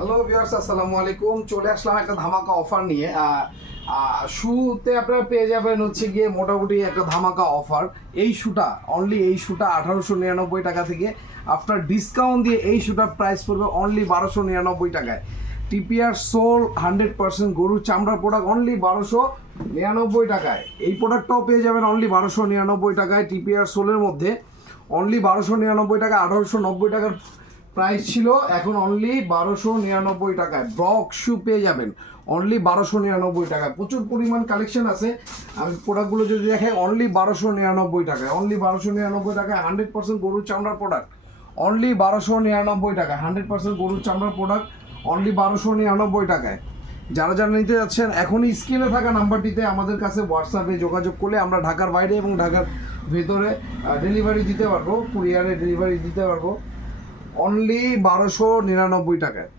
Hello viewers, আসসালামু আলাইকুম। চলে আসলাম একটা ধামাকা অফার নিয়ে। শুতে আপনারা পেয়ে যাবেন হচ্ছে গিয়ে মোটামুটি একটা ধামাকা অফার। এই শুটা অনলি, এই শুটা 1899 টাকা থেকে আফটার ডিসকাউন্ট দিয়ে এই শুটার প্রাইস পড়বে অনলি 1299 টাকায়। টিপিআর সোল 100% গরুর চামড়ার প্রোডাক্ট অনলি 1299 টাকায়। এই প্রোডাক্টটাও পেয়ে যাবেন অনলি 1299 টাকায়। টিপিআর সোলের মধ্যে অনলি 1299 টাকা, 1890 টাকার প্রাইস ছিল, এখন অনলি 1299 টাকায়। ব্রক শু পেয়ে যাবেন অনলি 1299 টাকায়। প্রচুর পরিমাণ কালেকশন আছে। আমি প্রোডাক্টগুলো যদি দেখাই, অনলি 1299 টাকায়, অনলি 1299 টাকায় 100% গরুর চামড়ার প্রোডাক্ট অনলি 1299 টাকায়। 100% গরুর চামড়ার প্রোডাক্ট অনলি 1299 টাকায়। যারা যারা নিতে যাচ্ছেন এখনই স্ক্রিনে থাকা নাম্বারটিতে আমাদের কাছে হোয়াটসঅ্যাপে যোগাযোগ করলে আমরা ঢাকার বাইরে এবং ঢাকার ভেতরে ডেলিভারি দিতে পারবো, কুরিয়ারে ডেলিভারি দিতে পারবো অনলি 1299 টাকায়।